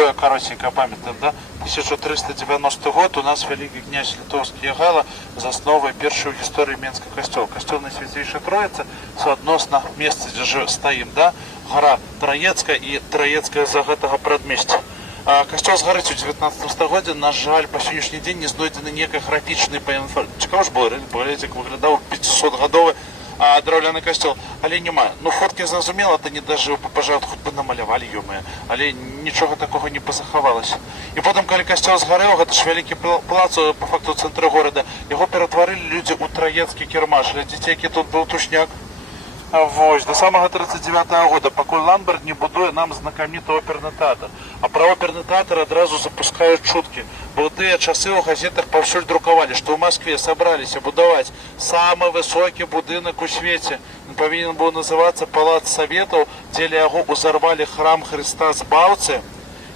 тое каротенькая памятна, да? 1390 год у нас вялікі князь літоўскі Ягайла засноввае першы ў гісторыі менскі касцёл. Касцёл Найсвяцейшай Троіцы суадносна месца, дзе ж стаім, да? Гара Траецкая і Траецкая за гэтага прадмесця. Касцёл згарыць у 19 стагоддзі, на жаль, па сённяшні дзень не знойдзены некай графічны цікава ж было, як выглядаў 500-гадовы драўляны касцёл, але няма. Ну, фоткі зразумела, то не дажыў, пажарт хоць бы намалявалі ёмыя, але нічога такога не пазахавалася. І потым, калі касцёл згарэў, гэта ж вялікі плац па факту ў цэнтры горада, яго ператварылі людзі ў траецкі кірмаш. Глядзіце, які тут быў тушняк. Вось, до самого 39-го года, пакуль Ламберт не будуе нам знакаміты оперны тэатр. А пра оперны тэатр адразу запускаюць чуткі. Бо ў тыя часы ў газетах паўсюль друкавалі, што ў Маскве сабраліся будаваць самы высокі будынак у свеце. Ён павінен быў называцца Палац Саветаў, дзеля яго узарвалі храм Хрыста Збаўцы.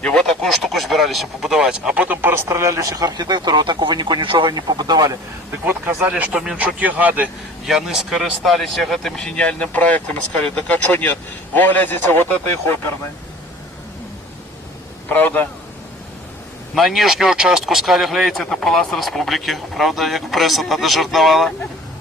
І вот такую штуку збіраліся пабудаваць. А потым парастралялі ўсіх архітэктараў, так у выніку нічога не пабудавалі. Дык вот казалі, што менчукі гады, яны скарысталіся гэтым геніяльным праектам і сказалі, так а чо нет? Во, глядзіце, вот это іх оперны. Правда? На ніжнюю частку сказалі, глядзіце, это Палац Рэспублікі. Правда, як прэса тады жартавала.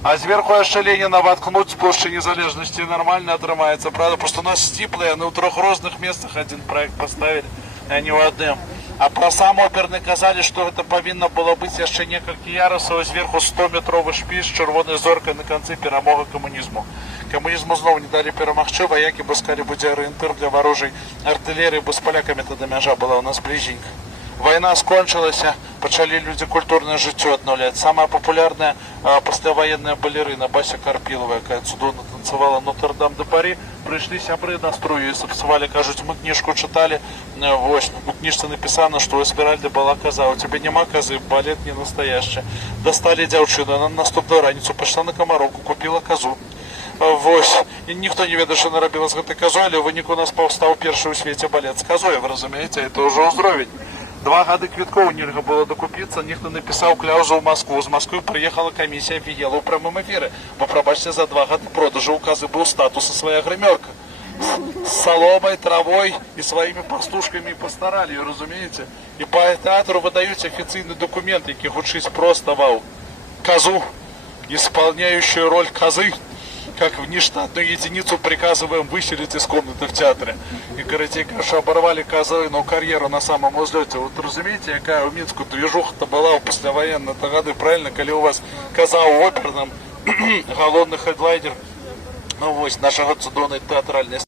А зверху яшчэ Леніна воткнуць з плошчы Незалежнасці нормально атрымаецца. Правда, просто у нас сціплыя, яны ў 3 розных месцах один проект поставілі, а не ў адным. А пра сам оперны казалі, што гэта павінна было быць яшчэ некалькі ярусаў, зверху 100-метровы шпіц з чырвонай зоркай на канцы перамога камунізму. Камунізму зноў не далі перамагчы, ваякі бускалі будзе арыентыр для варожай артылерыі, бо з палякамі тады мяжа была ў нас бліженька. Вайна скончылася, пачалі людзі культурнае жыццё аднаўляць. Самая папулярная пасляваенная балерына Бася Карпілава, якая цудоўна танцавала Нотр-Дам де Парі, прыйшлі сябры на струю і сапсавалі, кажуць, мы кніжку чыталі, вось, у кніжцы напісана, што ў Эсмеральде была каза, у цябе няма казы, балет не настоящий. Дасталі дзяўчыну, на наступную раніцу пайшла на Камароўку, купіла казу. Вось, і ніхто не ведае, што нарабіла з гэтай казой, але ў выніку у нас паўстаў першы ў свеце балет з казой, вы разумееце, это ўжо ўзровень. 2 гады квіткоў нельга было дакупіцца, нехто напісаў кляўзу ў Маскву. З Масквы прыехала камісія, афігела ў прамым эфіры. Бо, прабачце, за 2 гады продажу указы быў статус і свая грымёрка. З саломай, травой і сваімі пастушкамі пастаралі, разумееце? І па тэатру выдаюць афіцыйны дакумент, які гучыць проста вау. Казу, исполняющую роль козы, как внештатную единицу приказываем выселить из комнаты в театре. И коротенько, что оборвали козой, но карьеру на самом взлете. Вот разумеете, якая у Минску движуха-то была у послевоенной-то годы, правильно, коли у вас коза у оперном, голодный хедлайнер, ну вот, нашего цудовной театральной